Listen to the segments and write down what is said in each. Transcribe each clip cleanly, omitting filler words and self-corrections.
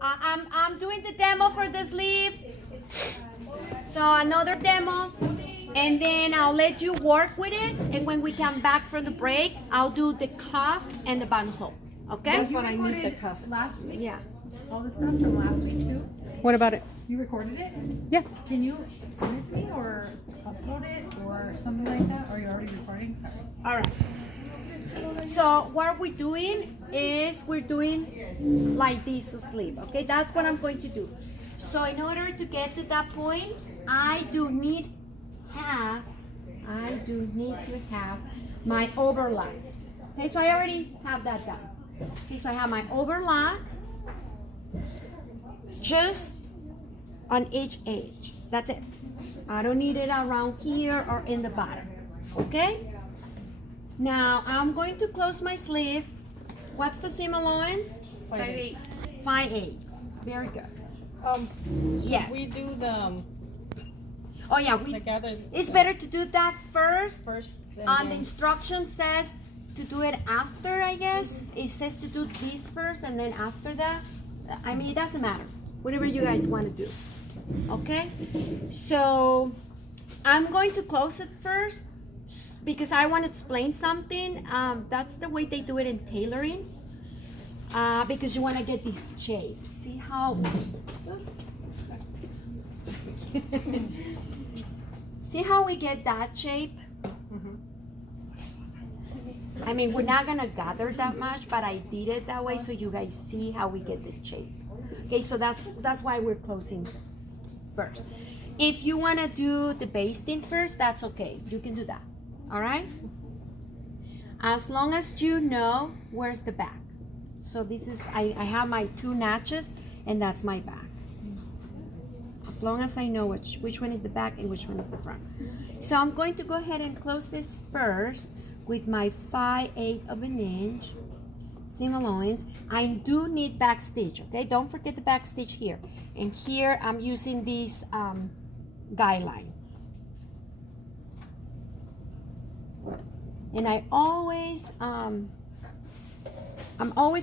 I'm doing the demo for the sleeve. So another demo, and then I'll let you work with it. And when we come back from the break, I'll do the cuff and the buttonhole. Okay? That's what I need, the cuff. Last week? Yeah. All the stuff from last week too? What about it? You recorded it? Yeah. Can you send it to me or upload it or something like that? Or you're already recording? Sorry. All right. So what we're doing is we're doing like this sleeve. Okay, that's what I'm going to do. So in order to get to that point, I do need to have my overlap. Okay, so I already have that done. Okay, so I have my overlap just on each edge. That's it. I don't need it around here or in the bottom. Okay? Now I'm going to close my sleeve. What's the seam allowance? 5/8. 5/8. Very good. Yes. We do the Oh yeah, together it's better to do that first. first. The instruction says to do it after, I guess. It says to do this first and then after that. I mean, it doesn't matter. Whatever you guys want to do. Okay? So I'm going to close it first because I want to explain something. That's the way they do it in tailoring. Because you want to get this shape. See how... Oops. See how we get that shape? I mean, we're not gonna gather that much, but I did it that way so you guys see how we get the shape. Okay, so that's why we're closing first. If you wanna do the basting first, that's okay. You can do that. All right? As long as you know where's the back. So this is, I have my 2 notches, and that's my back. As long as I know which one is the back and which one is the front. So I'm going to go ahead and close this first with my 5/8 of an inch seam allowance. I do need back stitch, okay? Don't forget the back stitch here. And here I'm using this guideline. And I'm always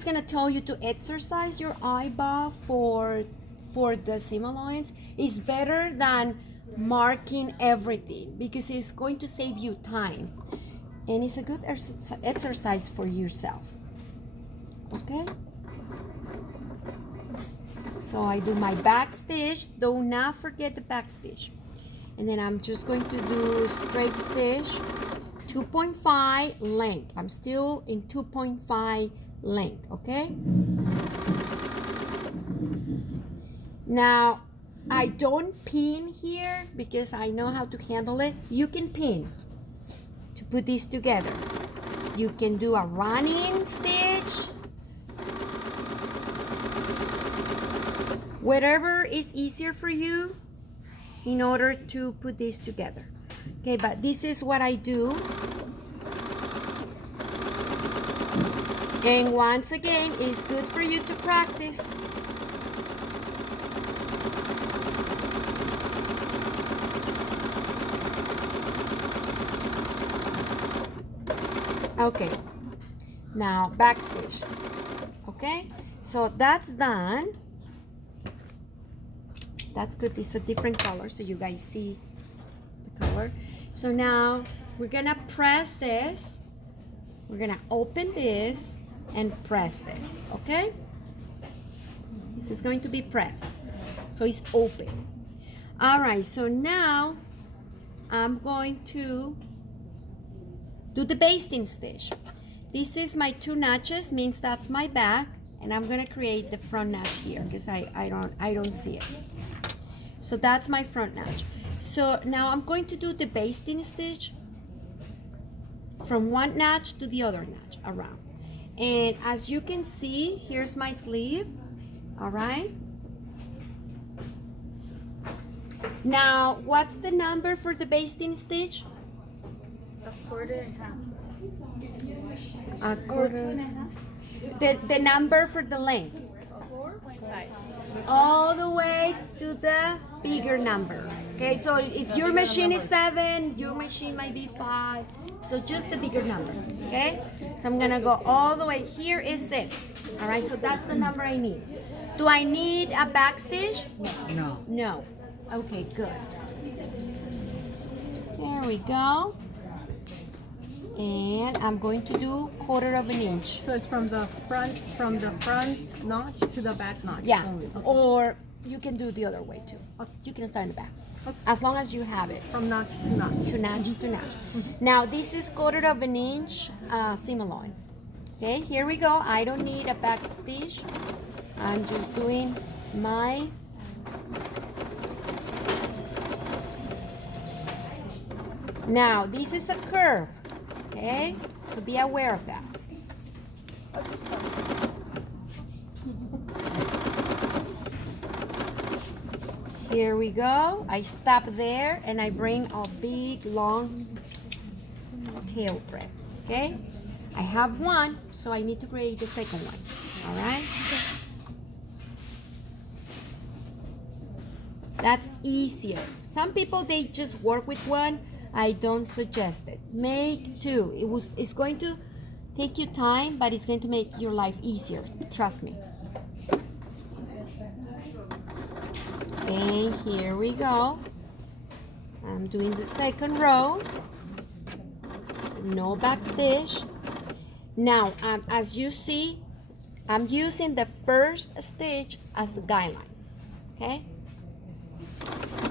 gonna tell you to exercise your eyeball for the seam allowance. It's better than marking everything because it's going to save you time. And it's a good exercise for yourself. Okay? So I do my back stitch. Do not forget the back stitch. And then I'm just going to do straight stitch, 2.5 length. I'm still in 2.5 length, okay? Now, I don't pin here because I know how to handle it. You can pin to put these together. You can do a running stitch. Whatever is easier for you in order to put these together. Okay, but this is what I do. And once again, it's good for you to practice. Okay, now back stitch. Okay, so that's done. That's good. It's a different color so you guys see the color. So now we're gonna press this. We're gonna open this and press this, okay? This is going to be pressed, so it's open. All right, so now I'm going to do the basting stitch. This is my 2 notches, means that's my back, and I'm gonna create the front notch here because I don't see it. So that's my front notch. So now I'm going to do the basting stitch from one notch to the other notch around. And as you can see, here's my sleeve, all right? Now, what's the number for the basting stitch? A quarter and half. A quarter. The number for the length. 4.5. All the way to the bigger number. Okay, so if your machine is 7, your machine might be 5. So just the bigger number. Okay, so I'm gonna go all the way. Here is 6. All right, so that's the number I need. Do I need a backstitch? No. No. Okay, good. There we go. And I'm going to do 1/4 inch. So it's from the front notch to the back notch. Yeah, Only. Okay. or you can do the other way too. You can start in the back. As long as you have it. From notch to notch. To notch to notch. Now this is 1/4 inch seam allowance. Okay, here we go. I don't need a back stitch. I'm just doing my now this is a curve. Okay, so be aware of that. Here we go. I stop there and I bring a big long tail thread. Okay? I have one, so I need to create the second one. Alright? That's easier. Some people they just work with one. I don't suggest it. Make two. It's going to take you time, but it's going to make your life easier. Trust me. And here we go. I'm doing the second row. No backstitch. Now, as you see, I'm using the first stitch as the guideline. Okay?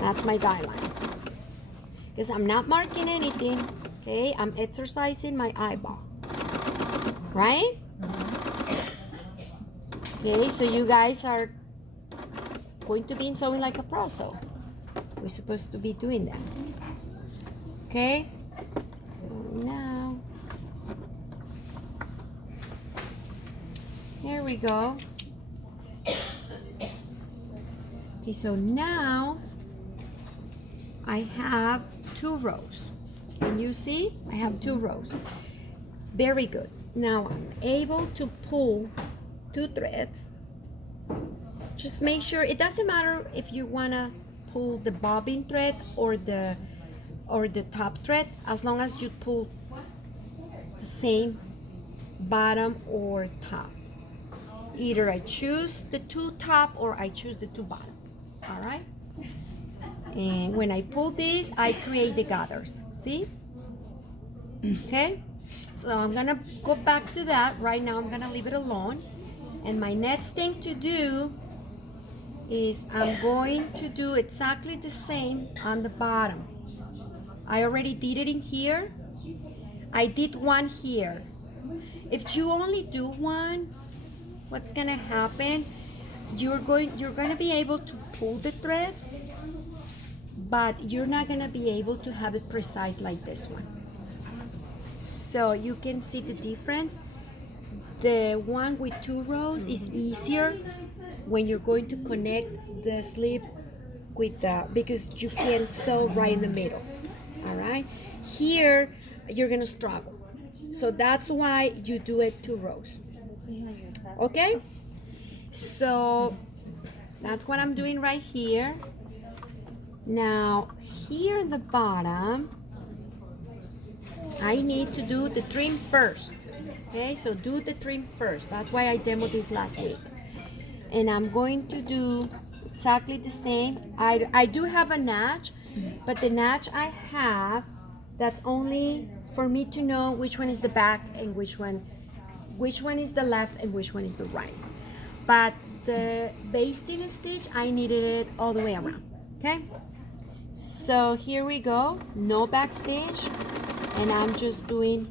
That's my guideline. Because I'm not marking anything. Okay? I'm exercising my eyeball. Right? Okay, so you guys are going to be sewing like a pro, so we're supposed to be doing that. Okay, so now here we go. Okay, so now I have 2 rows. Can you see? I have 2 rows. Very good. Now I'm able to pull 2 threads. Just make sure, it doesn't matter if you wanna pull the bobbin thread or the top thread, as long as you pull the same bottom or top. Either I choose the 2 top or I choose the 2 bottom. All right. And when I pull this, I create the gathers. See? Okay. So I'm gonna go back to that. Right now I'm gonna leave it alone. And my next thing to do is I'm going to do exactly the same on the bottom. I already did it in here. I did one here. If you only do one, what's gonna happen? You're gonna be able to pull the thread, but you're not gonna be able to have it precise like this one. So you can see the difference. The one with 2 rows is easier when you're going to connect the slip with the, because you can sew right in the middle. All right, here you're gonna struggle, so that's why you do it 2 rows. Okay, so that's what I'm doing right here. Now here in the bottom I need to do the trim first. Okay, so do the trim first. That's why I demoed this last week. And I'm going to do exactly the same. I do have a notch, but the notch I have, that's only for me to know which one is the back and which one is the left and which one is the right. But the basting stitch, I needed it all the way around. Okay, so here we go. No back stitch, and I'm just doing,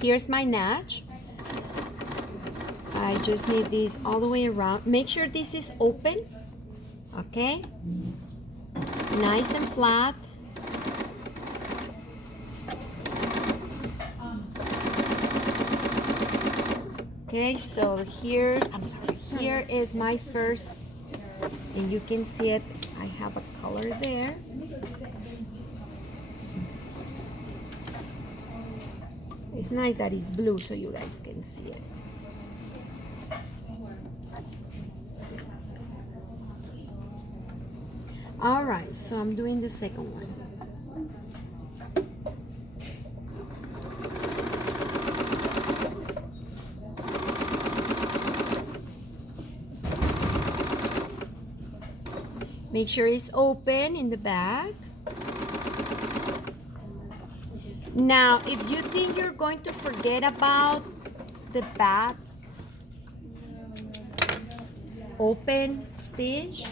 here's my notch. I just need this all the way around. Make sure this is open, okay? Nice and flat. Okay, so here is my first, and you can see it. I have a color there. It's nice that it's blue so you guys can see it. All right, so I'm doing the second one. Make sure it's open in the back. Now, if you think you're going to forget about the back open stitch,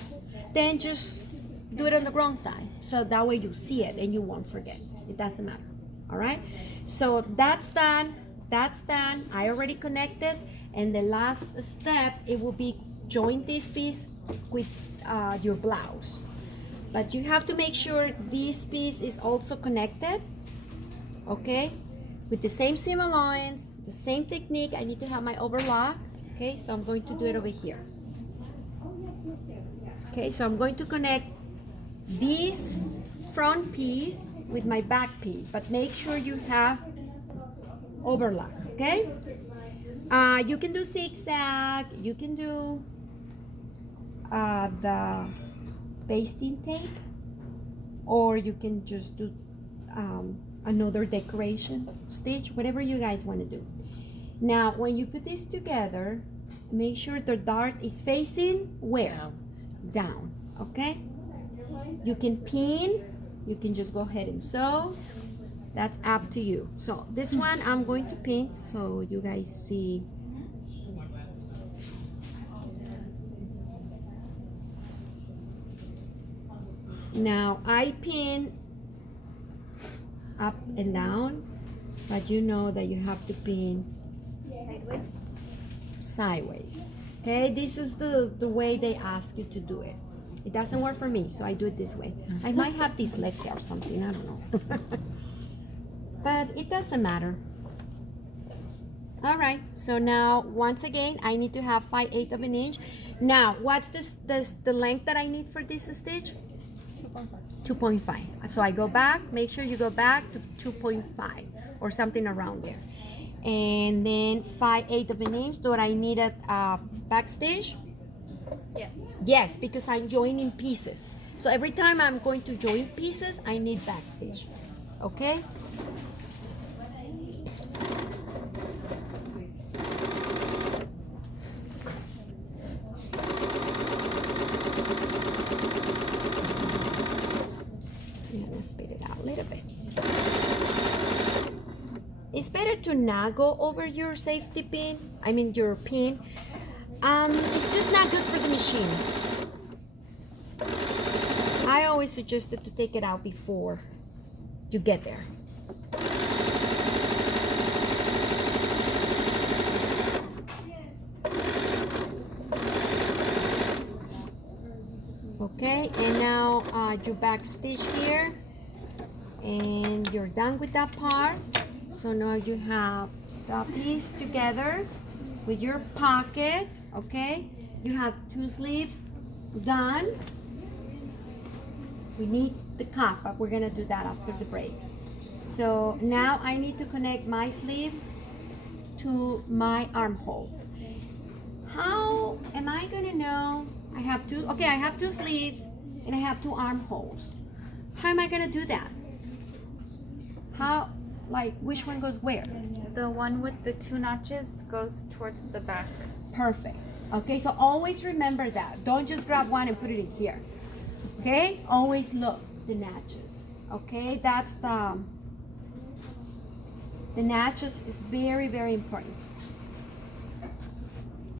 then just do it on the wrong side. So that way you see it and you won't forget. It doesn't matter. All right. So that's done. That's done. I already connected. And the last step, it will be join this piece with your blouse. But you have to make sure this piece is also connected. Okay. With the same seam allowance, the same technique. I need to have my overlock. Okay. So I'm going to do it over here. Okay. So I'm going to connect this front piece with my back piece, but make sure you have overlap. Okay. You can do zigzag. You can do the basting tape, or you can just do another decoration stitch, whatever you guys want to do. Now, when you put this together, make sure the dart is facing where? Down. Okay. You can pin. You can just go ahead and sew. That's up to you. So this one I'm going to pin so you guys see. Now I pin up and down, but you know that you have to pin sideways. Okay, this is the way they ask you to do it. It doesn't work for me, so I do it this way. I might have dyslexia or something, I don't know. But it doesn't matter. All right, so now once again, I need to have 5/8 of an inch. Now, what's the length that I need for this stitch? 2.5. So I go back, make sure you go back to 2.5 or something around there. And then 5/8 of an inch. Do I need a back stitch? Yes. Yes, because I'm joining pieces. So every time I'm going to join pieces, I need back stitch. Okay? I'm gonna speed it out a little bit. It's better to not go over your safety pin, I mean your pin. It's just not good for the machine. I always suggested to take it out before you get there. Okay, and now you back stitch here, and you're done with that part. So now you have the piece together with your pocket. Okay, you have 2 sleeves done. We need the cuff, but we're gonna do that after the break. So now I need to connect my sleeve to my armhole. How am I gonna know I have 2? Okay, I have 2 sleeves and I have 2 armholes. How am I gonna do that? How, like, which one goes where? The one with the 2 notches goes towards the back. Perfect. Okay, so always remember that. Don't just grab one and put it in here. Okay, always look the notches. Okay, that's the notches is very, very important.